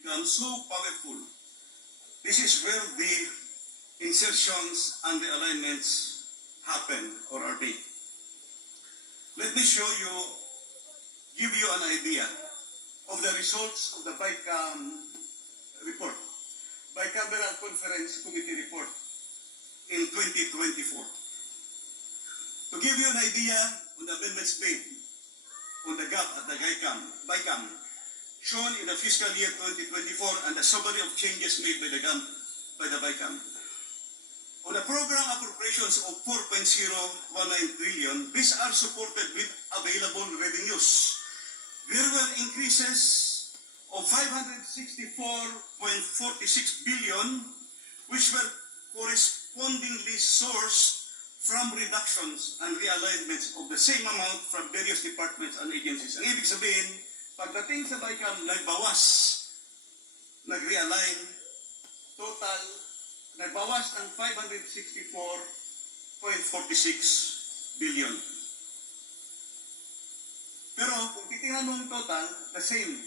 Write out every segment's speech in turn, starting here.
become so powerful. This is where the insertions and the alignments happen or are made. Let me show you, give you an idea of the results of the BICAM report, Bicameral Conference Committee report in 2024. To give you an idea on the amendments made on the gap at the BICAM, shown in the fiscal year 2024 and the summary of changes made by the BICAM. On the program appropriations of 4.019 trillion, these are supported with available revenues. There were increases of 564.46 billion, which were correspondingly sourced from reductions and realignments of the same amount from various departments and agencies. Ang ibig sabihin, pagdating sa BICAM, nagbawas, nag-realign, total, nagbawas ng 564.46 billion. Pero kung titingnan mo ang total, the same.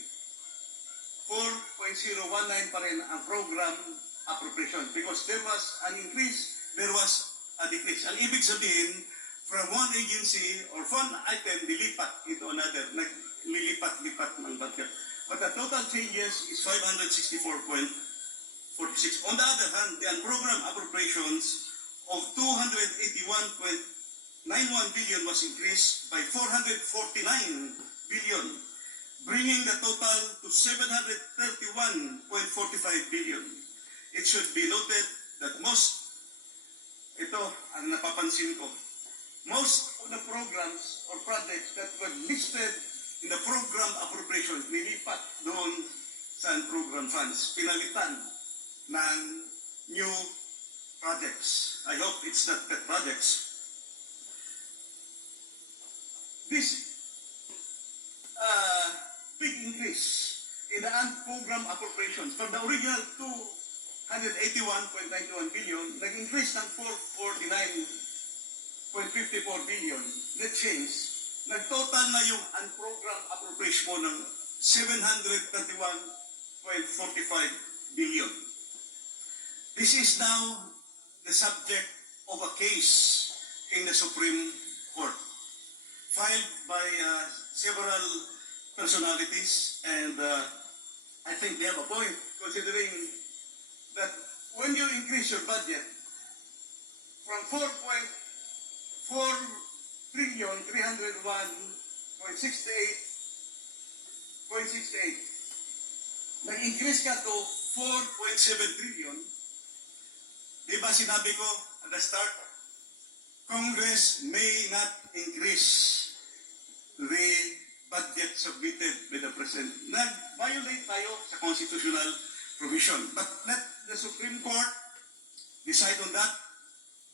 4.019 pa rin ang program appropriation because there was an increase, there was a decrease. Ang ibig sabihin, from one agency or one item, dilipat into another, naglilipat-lipat ng budget. But the total changes is 564.46. On the other hand, the program appropriations of 281.91 billion was increased by 449 billion, bringing the total to 731.45 billion. It should be noted that ito ang napapansin ko, most of the programs or projects that were listed in the program appropriations, nilipat doon sa program funds, pinalitan ng new projects. I hope it's not pet projects. This big increase in the program appropriations from the original 281.91 billion, nag-increase ng 449.54 billion, net change, nag-total na yung unprogram appropriation mo ng 731.45 billion. This is now the subject of a case in the Supreme Court, filed by several personalities, and I think they have a point, considering that when you increase your budget from 4.4 trillion 301.68, nag-increase ka to 4.7 trillion, di ba sinabi ko at the start, Congress may not increase the budget submitted by the President. Nag-violate tayo sa constitutional provision. But let the Supreme Court decide on that.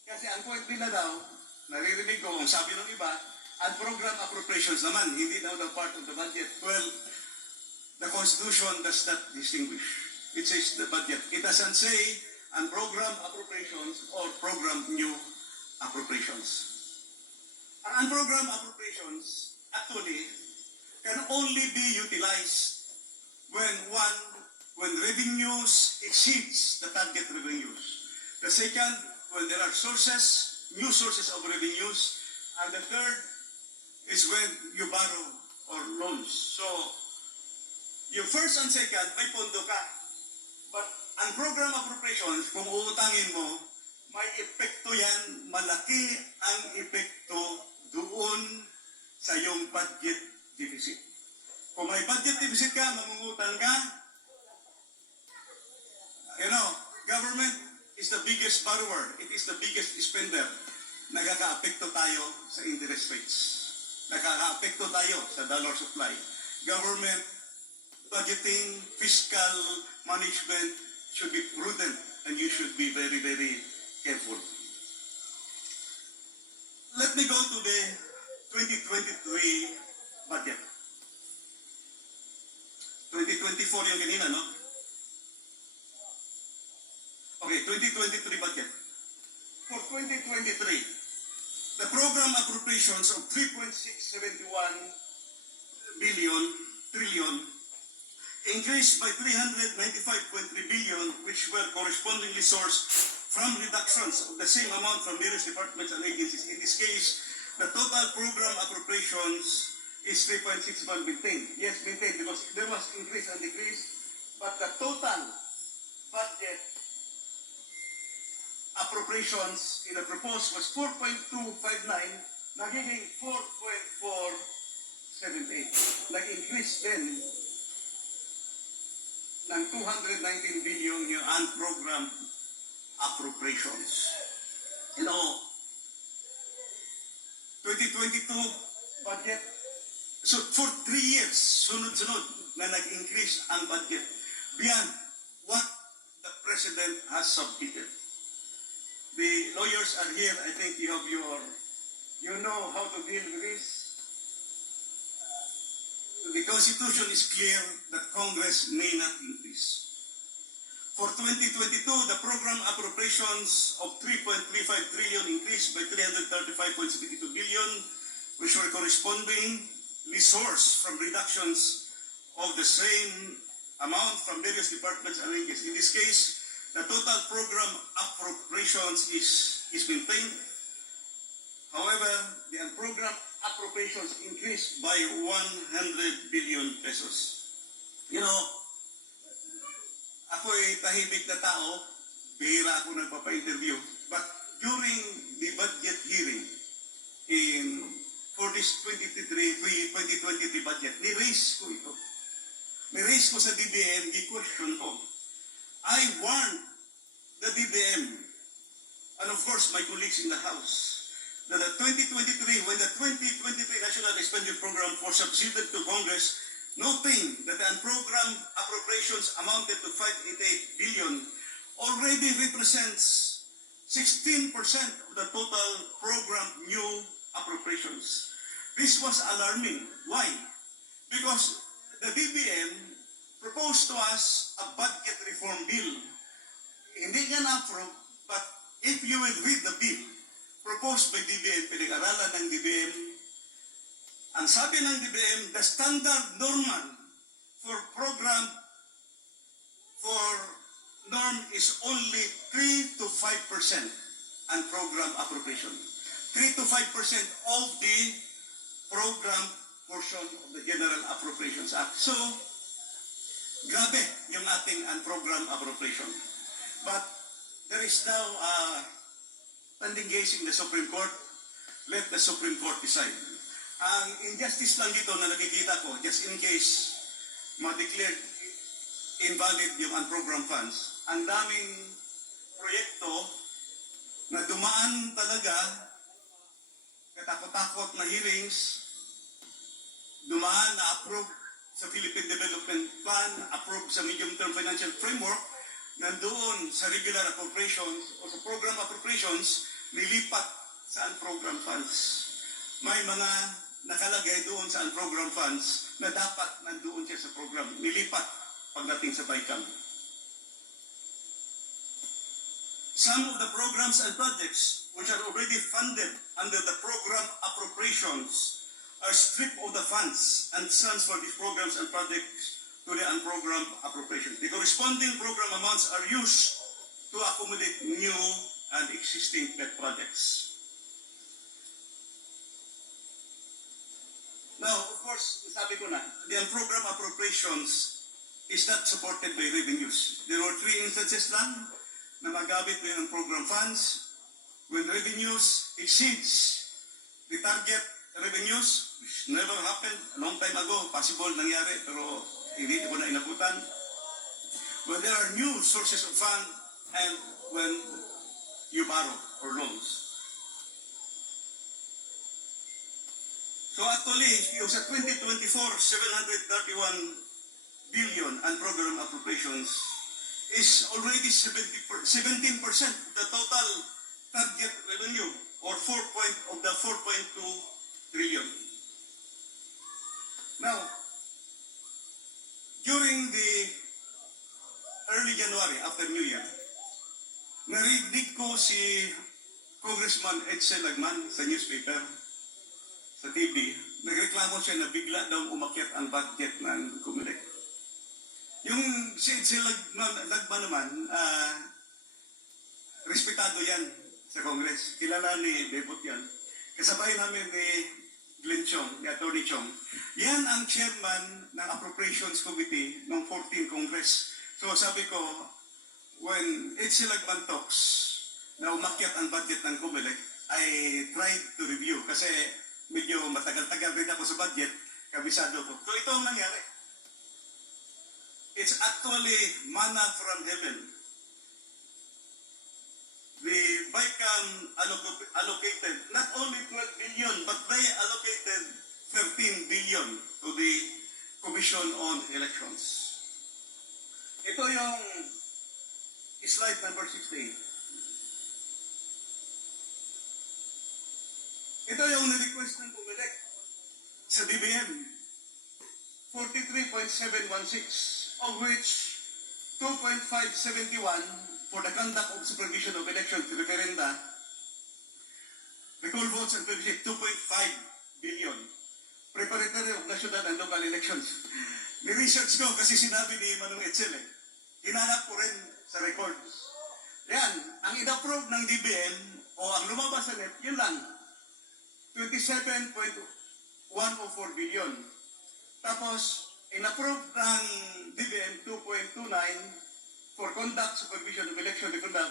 Kasi ang point nila daw, naririnig ko, ang sabi ng iba, ang program appropriations naman, hindi daw the part of the budget. Well, the Constitution does not distinguish. It says the budget. It doesn't say ang program appropriations or program new appropriations. Ang program appropriations actually can only be utilized when revenues exceeds the target revenues. The second, when there are new sources of revenues. And the third is when you borrow or loans. So, yung first and second, may pondo ka. But ang program appropriations, kung uutangin mo, may epekto yan, malaki ang epekto doon sa iyong budget deficit. Kung may budget deficit ka, mangungutang ka, government is the biggest borrower. It is the biggest spender. Nagkaka-apekto tayo sa interest rates. Nagkaka-apekto tayo sa dollar supply. Government budgeting, fiscal management should be prudent and you should be very, very careful. Let me go to the 2023 budget. 2024 yung kanina, no? Okay, 2023 budget. For 2023, the program appropriations of 3.671 trillion increased by 395.3 billion, which were correspondingly sourced from reductions of the same amount from various departments and agencies. In this case, the total program appropriations is 3.61 maintained. Yes, maintained because there was increase and decrease, but the total budget appropriations in the proposed was 4.259, nagiging 4.478. Nag-increase din ng 219 billion yung unprogrammed appropriations. You know, 2022 budget, so for 3 years, sunod-sunod na nag-increase ang budget beyond what the President has submitted. The lawyers are here. I think you have you know how to deal with this. The Constitution is clear that Congress may not increase. For 2022, the program appropriations of 3.35 trillion increased by 335.72 billion, which were correspondingly sourced from reductions of the same amount from various departments and agencies. In this case, the total program appropriations is maintained. However, the unprogrammed appropriations increased by 100 billion pesos. You know, ako'y tahimik na tao, bihira ako nagpapa-interview. But during the budget hearing for this 2023 budget, ni-raise ko ito. Ni-raise ko sa DBM, di-question ko. I warned the DBM, and of course my colleagues in the House, that the 2023, when the 2023 National Expenditure Program was submitted to Congress, noting that the unprogrammed appropriations amounted to 588 billion, already represents 16% of the total programmed new appropriations. This was alarming. Why? Because the DBM proposed to us a budget reform bill. Hindi niya na-approve, but if you will read the bill proposed by DBM, pinag-aralan ng DBM, ang sabi ng DBM, the standard normal for norm is only 3 to 5% and program appropriation. 3 to 5% of the program portion of the General Appropriations Act. So, grabe yung ating program appropriation. But there is now pending case in the Supreme Court. Let the Supreme Court decide. Ang injustice lang dito na nakikita ko, just in case ma-declared invalid yung unprogrammed funds, ang daming proyekto na dumaan talaga, katakot-takot na hearings, dumaan na approve sa Philippine Development Plan, approve sa Medium-Term Financial Framework, nandoon sa regular appropriations o sa program appropriations, nilipat sa unprogrammed funds. May mga nakalagay doon sa unprogrammed funds na dapat nandoon siya sa program, nilipat pagdating sa BICAM. Some of the programs and projects which are already funded under the program appropriations are stripped of the funds and transferred these programs and projects to the unprogrammed appropriations. The corresponding program amounts are used to accommodate new and existing pet projects. Now, of course, sabi ko na, the unprogrammed appropriations is not supported by revenues. There were 3 instances lang na magamit mo yung unprogrammed funds when revenues exceeds the target revenues, which never happened a long time ago. Possible nangyari, pero hindi ko na inabutan. When there are new sources of fund and when you borrow or loans. So actually, yung sa 2024, 731 billion unprogrammed appropriations is already 17% of the total target revenue or 4 of the 4.2 trillion. Now, during the early January, after New Year, narinig ko si Congressman Edsel Lagman sa newspaper, sa TV, nagreklamo siya na bigla daw umakyat ang budget ng COMELEC. Yung si Lagma naman, respetado yan sa Congress. Kilala ni Debot yan. Kasabay namin ni Glenn Chong, ni Atty. Chong. Yan ang chairman ng Appropriations Committee ng 14th Congress. So sabi ko, when H.C. Lagman talks na umakyat ang budget ng COMELEC, I tried to review kasi medyo matagal-tagal rin ako sa budget, kabisado ko. So ito ang nangyari. It's actually manna from heaven. The BICAM allocated not only 12 billion, but they allocated 13 billion to the Commission on Elections. Ito yung slide number 68. Ito yung nirequest ng COMELEC sa DBM. 43.716, of which 2.571 for the conduct of supervision of election referenda, recall votes and plebiscite, 2.5 billion. Preparatory of national and local elections. Ni-research ko kasi sinabi ni Manong Etzel hinanap ko rin sa records. Yan, ang in-approve ng DBM o ang lumabas sa net, yun lang. 27.104 billion. Tapos, in-approve ng DBM 2.29 for conduct supervision of election referenda.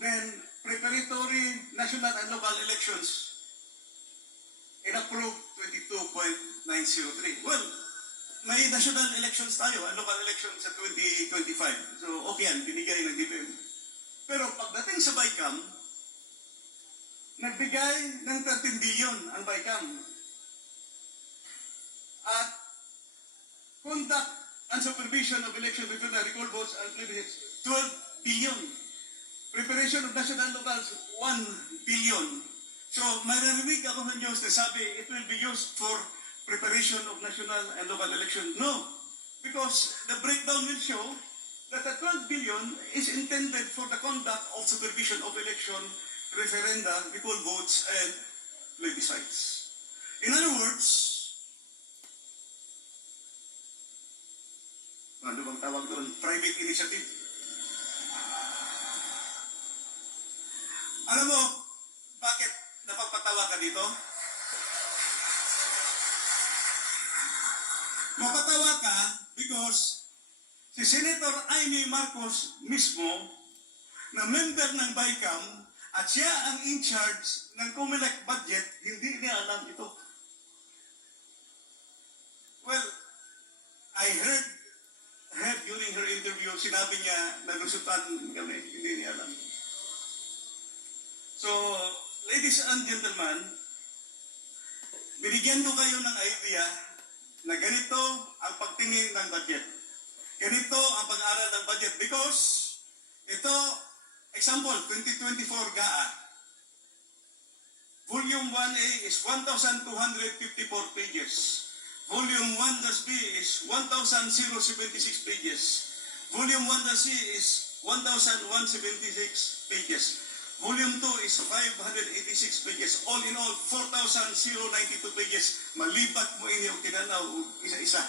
Then, preparatory national and local elections, in-approve 22.903. Well, may national elections tayo, and local elections sa 2025. So, okay yan, binigay ng DBM. Pero pagdating sa BICAM, nagbigay ng 13 billion ang BICAM. At conduct and supervision of election referenda, recall votes and plebiscites, 12 billion. Preparation of national locals, 1 billion. So, marinig ako ng Diyos na sabi, it will be used for preparation of national and local election. No, because the breakdown will show that the 12 billion is intended for the conduct of supervision of election, referenda, recall votes, and plebiscites. In other words, ano bang tawag doon? Private initiative. Alam mo, bakit napapatawa ka dito? Mapatawa ka because si Senator Amy Marcos mismo, na member ng BICAM, at siya ang in charge ng COMELEC budget, hindi niya alam ito. Well, I heard during her interview, sinabi niya, naglusutan kami, hindi niya alam. So, ladies and gentlemen, binigyan ko kayo ng idea na ganito ang pagtingin ng budget. Ganito ang pag-aaral ng budget because ito, example, 2024 GAA. Volume 1A is 1,254 pages. Volume 1-B is 1,076 pages. Volume 1-C is 1,176 pages. Volume 2 is 586 pages. All in all, 4,092 pages. Malibat mo inyo tinanaw isa-isa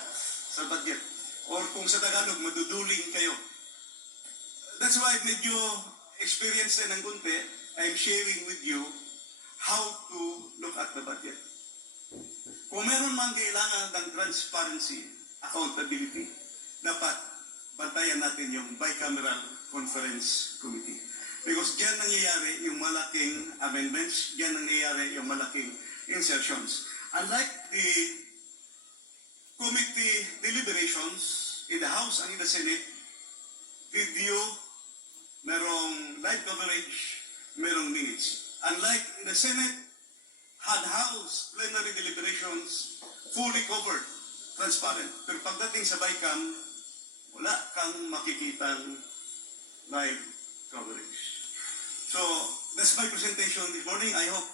sa budget. Or kung sa Tagalog, maduduling kayo. That's why medyo experience na ng kunti, I'm sharing with you how to look at the budget. Kung meron man kailangan ng transparency, accountability, dapat bantayan natin yung bicameral conference committee. Because diyan nangyayari yung malaking amendments, diyan nangyayari yung malaking insertions. Unlike the committee deliberations in the House and in the Senate, video, merong live coverage, merong minutes. Unlike in the Senate, had House plenary deliberations fully covered, transparent. Pero pagdating sa BICAM, wala kang makikitang live coverage. So, that's my presentation this morning. I hope